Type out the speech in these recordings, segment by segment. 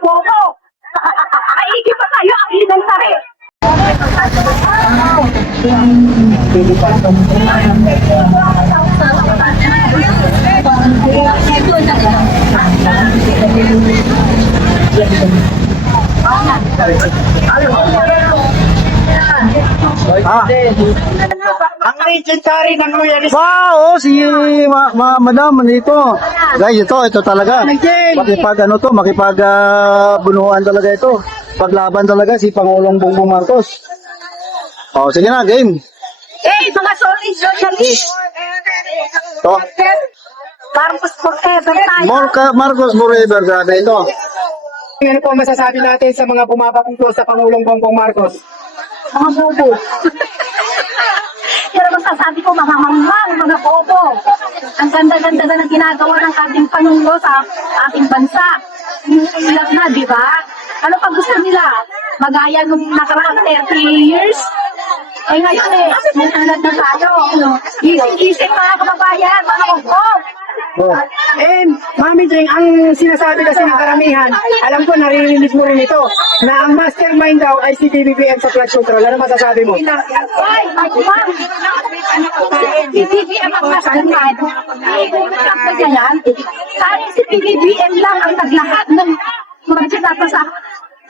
bobo. Aigi pa tayo ang inantari. Ang legendary ng loyalist. Wow, si madam nandito. Guys, ito talaga. Bunuan talaga ito. Paglaban talaga si Pangulong Bongbong Marcos. Oh, sige na, game. Mga solid socialist. To. Marcos forever tayo. Marcos forever, grabe ito. Ano po masasabi natin sa mga pumapakito sa Pangulong Bongbong Marcos? Mga bobo. Pero masasabi ko, mga mamang, mga bobo. Ang ganda-ganda na ginagawa ng ating Pangulo sa ating bansa. Ilag na, di ba? Ano pa gusto nila? Magaya nung nakaraang 30 years? Eh ngayon masalat na tayo. Gising-gising mga kababayan, mga bobo. And, Mami Jeng, ang sinasabi kasi ng karamihan, alam ko naririnig mo rin ito, na ang mastermind daw ay si PBBM sa flood control. Ano masasabi mo? Ay, ma'am. PBBM ang mastermind. Si PBBM lang ang naglahat ng mga sa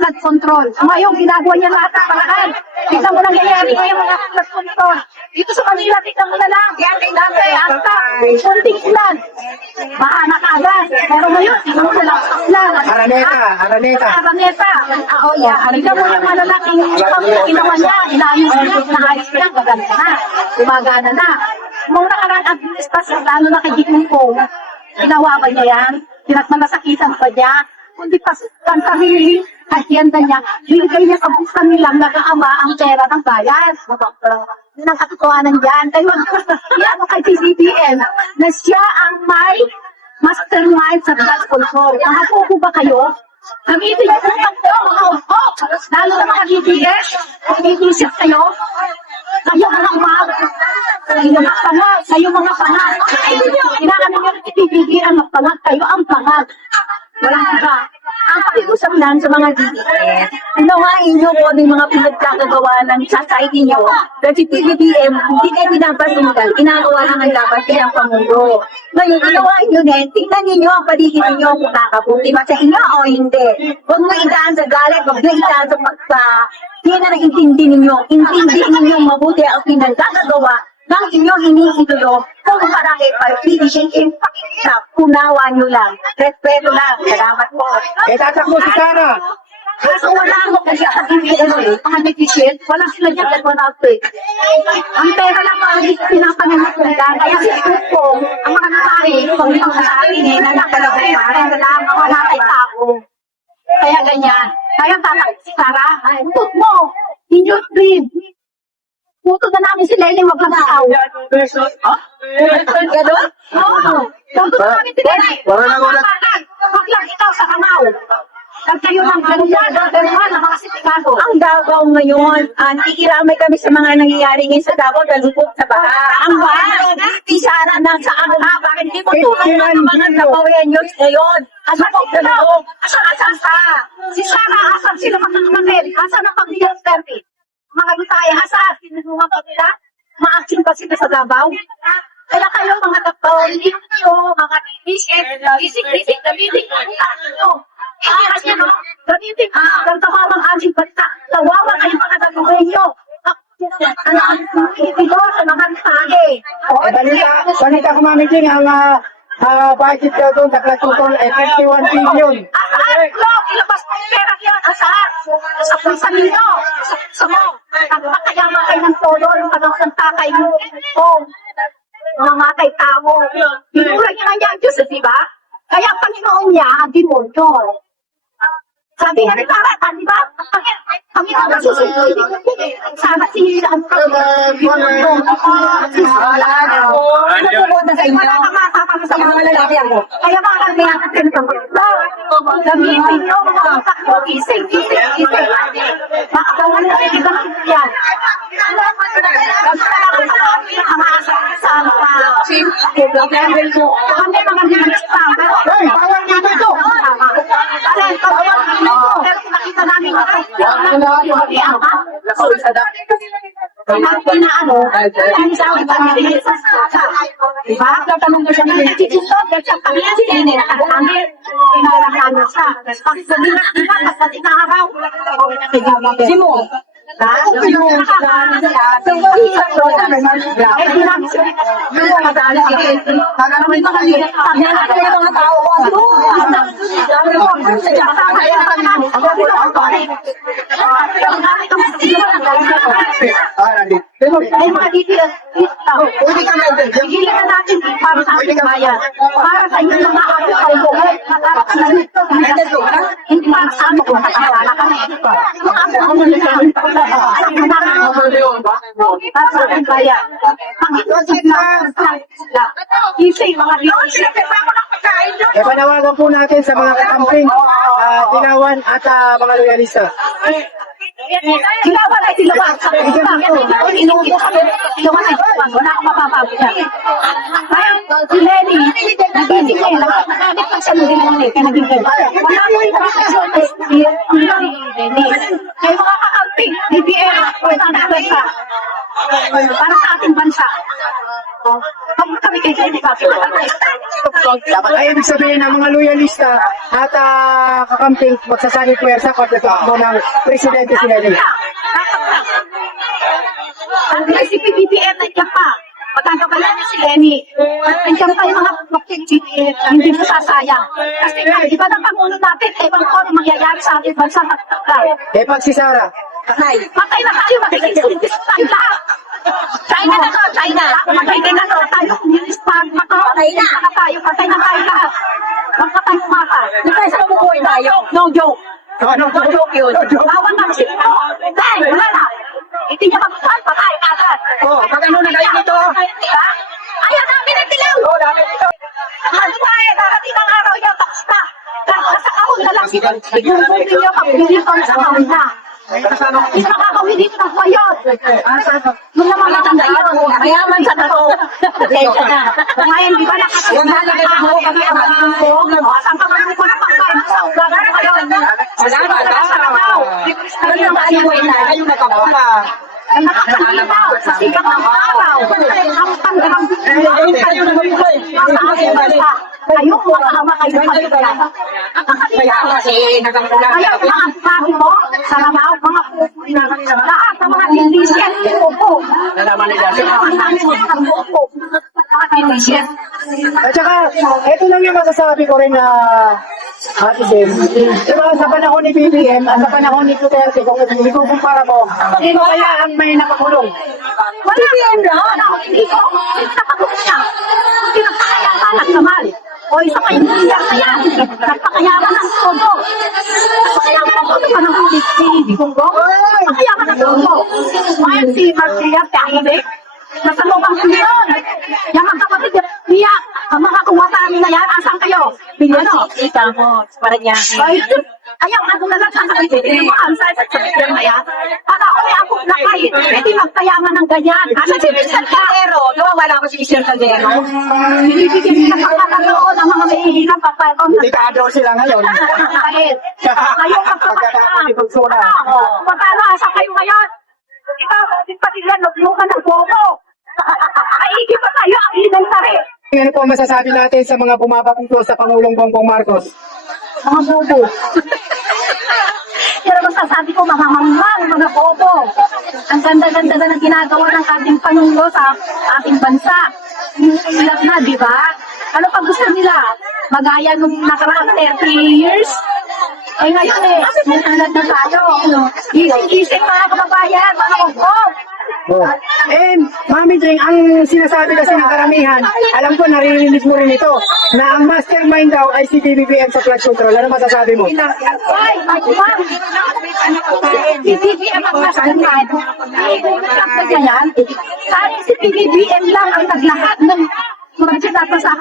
flood control. Ngayon, ginagawa niya lahat ng paraan. Tignan mo nangyayari ngayon mga flood control. Dito sa Manila, tignan mo na lang. Dati, hasta, kunting ulan. Baka nakagad. Pero ngayon, tignan mo na lang sa ulan. Araneta. Tignan mo yung malalaking ginawa niya. Inayos niya, naayos niya, gaganda na. Gumagana na. Nung nakaraan administrasyon, lalo na kay Gikungkong, ginawa ba niya yan? Pinagmalasakitan pa niya? Kundi pa ang sarili, hasyenda niya, hinigay niya sa buksan nilang nag-aama ang pera ng bayan. Yun ang katotohanan dyan. Kaya ano kay PBBM, na siya ang may mastermind sa flood control. Nakapupo ba kayo? Gamitin niyo po mga upo, lalo na mga DDS, kung iisip kayo, kayo mga umag, kayo mga pangag, inaano niyo ng PBBM ang pangag, kayo ang pangag. Walang iba. Ang pakiusap lang sa mga DDS, unawain nyo kung ano yung mga pinagkakagawa ng society nyo. Kasi PBBM, hindi kayo pinapasukan, inagawa lang ang dapat kayang Pangulo. Ngayon, unawain nyo din, tingnan ninyo ang paligid ninyo kung kakaputi ba sa inyo o hindi. Huwag mo itaan sa galit, huwag mo itaan sa pagsa. Hindi na naintindi ninyo, intindihin ninyo mabuti ang pinagkakagawa ng inyong iniidolo kung marami pa finishing impact na unawa nyo lang. Respeto lang. Salamat po. Tatakbo si Sara. Kaso wala ako kasi ang mga deficient, wala sila dyan at wala ako. Ang pera lang mga pinapanganak nila. Kaya si Kupong, ang mga nangyari, kung yung mga akin nagkakalaw na lang, wala kay tao. Kaya ganyan. Kaya tatakbo si Sara, tut mo, in your dream. Puto na namin si Lenny, wag lang ikaw. Gano'n? Oo. Puto na namin si Lenny. Wala na wala. Wag lang ikaw sa kamaw. Pag kayo ng ganyan, gano'n ang mga sindikato. Ang Davao ngayon, ikiramay kami sa mga nangyayari ngayon sa Davao, nalupot sa baha. Ang baha, pisara na sa ama, bakit hindi mo tulungan ang mga Davaoenos ngayon? Asapok na loob, asan Si Sarah, asan sila magkakapatid? Asan ang pagbigyan ng 30? Mga lutaya, asan? Sinusungan pa nila? Ma-action ba sila sa Davao? Kaya kayo mga Davao, hindi nyo, mga isip-isip, gamitin nyo. Ikiras nyo, no? Gamitin, gantawa ang ating balita. Tawawa kayo mga Davaoenyo. Ano ang ito sa mga tae? Balita ko, Mami Jeng, ang budget daw doon sa flood control ay 51 billion. Asaan? Look, ilabas mo yung pera yan. Asaan? Sa pusa ninyo. Sa mo. Nagpakayaman kayo ng todo ng panahon ng tatay mo. Mamatay tao. Pinura niya na niya ang Diyos, di ba? Kaya ang Panginoon niya, ang demonyo. Sabi nga ni Paratan, di ba? Panginoon ang susunod. Sana si ang demonyo. Nagpupunta sa inyo. Wala kang matapang sa mga lalaki ako. Kaya mga kanya ang pinagpapagod. Gamitin nyo mga utak mo. Ising. Makakawan na rin ibang yan. Kami mga dinamista. Hey, bawal dito ito! Pero nakita namin na yung sa akin pamilya sa diba? Tatanong ko siya na nagtitinto, dahil sa pamilya sila nakakami. Inalang namin siya. Pag sa inaaraw, Simon. Ay mga details, higilan natin para sa ating bayan. Para sa inyo mga ako hindi para sa amin kung nakakawala kami. Kung ako ang nalasabi para sa ating bayan. Pag-iusip na isay mga details. Panawagan po natin sa mga kakamping, Dilawan at mga loyalista. Dilawan ay Dilawan. Inuupo kami. Dilawan ay Dilawan. Wala akong mapapabi niya. Kaya si Lenny, nag-isip niya. Nagkakakabit pa siya ng Dilawan eh. Kaya naging Dilawan. Wala akong mapapabi niya. Lenny. Kaya mga kakamping, DPM, para sa ating bansa. Pag kami kayo sa hindi Ay, ibig sabihin ng mga loyalista at kakamping magsasagit puwersa pagkakabo ng Presidente si Lenny. Ang recipe BBM nandiyan pa. Pagkakabala niya si Lenny. Nandiyan pa yung mga BBM. Hindi mo sasayang. Kasi iba ng Pangulo natin, ibang ko na mangyayari sa ating bansa magtagal. Pag si Sara, Patay na tayo, makikisundis tayo lahat. China na to, China. Magkaitin na to, tayo. Patay na tayo, patay na tayo lahat. Magpatay mata. Hindi tayo sa mabubuhay tayo. No joke. No joke yun. Bawal na kasi ito. Dahil, wala na. Hindi niya magpapal, patay agad. pag ano na kayo dito? Ayaw namin ang dilaw. Ano ba eh, darating ang araw niya, tapos na. Nasa kahon na lang. Yung bumili niyo, pag-bili ko sa kahon na. Hindi makakawin dito ng bayot. Yung naman matanda yun. Mayaman sa tato. Ngayon, di ba nakakasalaga ako kami ang pagkumpong? Saan ka man ko na pagkain sa ulan mo kayo? Salamat. Ano yung maaliway na? Ayun na kapula. Ang nakakalimaw sa sikat ng araw. Ang panggang kayo na mabuhay. Kayo po makakama kayo ng pagkain. Kaya mga sabi mo, sa Lanao, mga pupuin na lahat ng mga indisyen, pupo. Nalaman nila. At saka, ito lang yung masasabi ko rin na Ate Jen, diba sa panahon ni BBM at sa panahon ni Duterte, kung ikukumpara mo, sino kaya ang may nakakulong? Wala BBM lang. Hindi ko nakakulong siya. Hindi nagpakayaman naman. O isa pa yung biyak na yan. Nagpakayaman ng todo. Nagpakayaman ng todo pa ng hindi kong go. Nagpakayaman ng todo. Ngayon si Marcia Tahibik, nasa lubang sumiyon. Yung mga kapatid, biyak. Ang mga kuwatan na yan, asan kayo? Ano? Ika mo, para niya. Ayaw, ano na lang sa kapitid mo, ansay sa kapitid na yan. Para ako ay ako na kahit, hindi magkayaman ng ganyan. Asa si Michelle Caldero? Nawawala ko si Michelle Caldero. Binibigyan nila sa kataloon ng mga mahihirap at Delikado sila ngayon. Ngayon magkakasama. Magkano, asan kayo ngayon? Ikaw, pati yan, nagluka ng bobo. Kaigi pa tayo ang inantari. Ano po masasabi natin sa mga bumabakito sa Pangulong Bongbong Marcos? Mga bobo. Pero masasabi ko, mga mamang, mga bobo. Ang ganda-ganda na ginagawa ng ating Pangulo sa ating bansa. Ilang na, di ba? Ano pa gusto nila? Magaya nung nakaraang 30 years? Eh ngayon nakalad na tayo. Isip-isip mga kababayan, mga bobo. And, Mami Jeng, ang sinasabi kasi ng karamihan, alam ko naririnig mo rin ito, na ang mastermind daw ay si BBM sa flood control. Ano masasabi mo? Ay, ma'am. Si BBM ang mastermind. Sana si BBM lang ang naglahat ng magsinata sa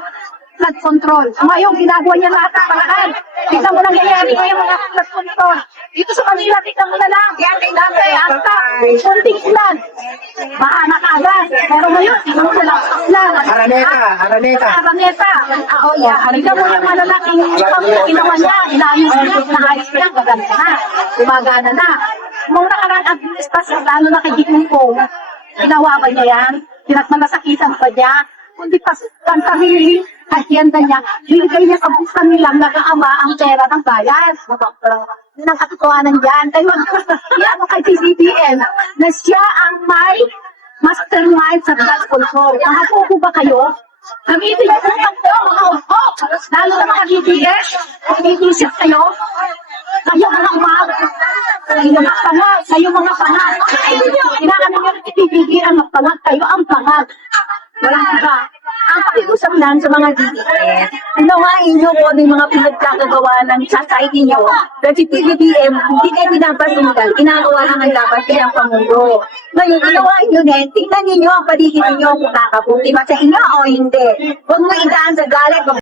flood control. Ngayon, ginagawa niya lahat ng paraan. Tignan mo nangyayari ngayon mga flood control. Dito sa kanila, tignan mo na lang. Dati, hasta, kunting ulan. Baha na kaagad. Pero ngayon, tignan mo na lang sa ulan. Araneta. Araneta. Oo, yeah. Tignan mo yung malalaking ginawa niya. Inayos niya, inaayos niya, gaganda na. Gumagana na. Nung nakaraan administrasyon, lalo na kay Gikungkong, ginawa ba niya yan? Pinagmalasakitan pa niya? Kundi ang sarili, hasyenda niya, binigay niya sa buksan nilang nag-aama ang pera ng bayan. Yun ang katotohanan yan. Kaya ano kay CCTN, na siya ang may mastermind sa blood control. Nakapupo ba kayo? Gamitin niyo po mga utok, lalo na mga DPS, mag-iisip kayo. Kayo mga mga pangag. Inaano nyo rin itibigil ang magpangag, kayo ang pangag. Walang iba. Ang pakiusap lang sa mga DDS, unawain nyo kung ano yung mga pinagkakagawa ng society nyo. Kasi PBBM, hindi kayo pinapasundan, ginagawa lang ang dapat kayang Pangulo. Ngayon, unawain nyo din, tingnan ninyo ang paligid ninyo kung kakabuti ba sa inyo o hindi. Huwag mo idaan sa galit,